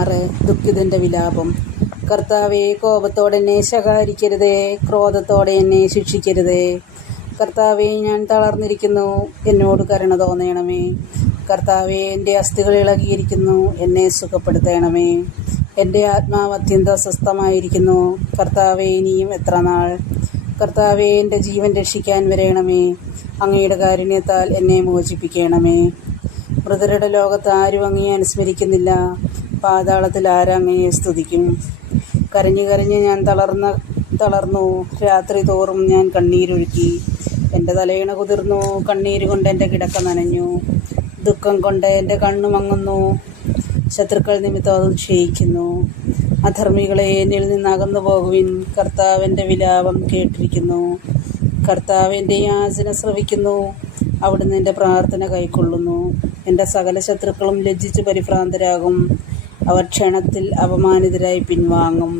6 ദുഃഖിതന്റെ വിലാപം. കർത്താവേ, കോപത്തോടെ എന്നെ ശകാരിക്കരുതേ, ക്രോധത്തോടെ എന്നെ ശിക്ഷിക്കരുതേ. കർത്താവേ, ഞാൻ തളർന്നിരിക്കുന്നു, എന്നോട് കരുണ തോന്നണമേ. കർത്താവേ, എൻ്റെ അസ്ഥികൾ ഇളകിയിരിക്കുന്നു, എന്നെ സുഖപ്പെടുത്തണമേ. എൻ്റെ ആത്മാവ് അത്യന്തം അസ്വസ്ഥമായിരിക്കുന്നു. കർത്താവേ, ഇനിയും എത്ര നാൾ? കർത്താവേ, എൻ്റെ ജീവൻ രക്ഷിക്കാൻ വരേണമേ. അങ്ങയുടെ കാരുണ്യത്താൽ എന്നെ മോചിപ്പിക്കണമേ. മൃതരുടെ ലോകത്ത് ആരും അങ്ങയെ അനുസ്മരിക്കുന്നില്ല. പാതാളത്തിൽ ആരങ്ങയെ സ്തുതിക്കും? കരഞ്ഞു കരഞ്ഞ് ഞാൻ തളർന്നു. രാത്രി തോറും ഞാൻ കണ്ണീരൊഴുക്കി. എൻ്റെ തലയിണ കുതിർന്നു, കണ്ണീര് കൊണ്ട് എൻ്റെ കിടക്ക നനഞ്ഞു. ദുഃഖം കൊണ്ട് എൻ്റെ കണ്ണു മങ്ങുന്നു, ശത്രുക്കൾ നിമിത്തം അതും ക്ഷയിക്കുന്നു. അധർമ്മികളെ, എന്നിൽ നിന്ന് അകന്നു പോകുവിൻ. കർത്താവിൻ്റെ വിലാപം കേട്ടിരിക്കുന്നു. കർത്താവ് എൻ്റെ യാചന ശ്രവിക്കുന്നു. അവിടുന്ന് എൻ്റെ പ്രാർത്ഥന കൈക്കൊള്ളുന്നു. എൻ്റെ സകല ശത്രുക്കളും ലജ്ജിച്ച് പരിഭ്രാന്തരാകും. അവർ ക്ഷണത്തിൽ അപമാനിതരായി പിൻവാങ്ങും.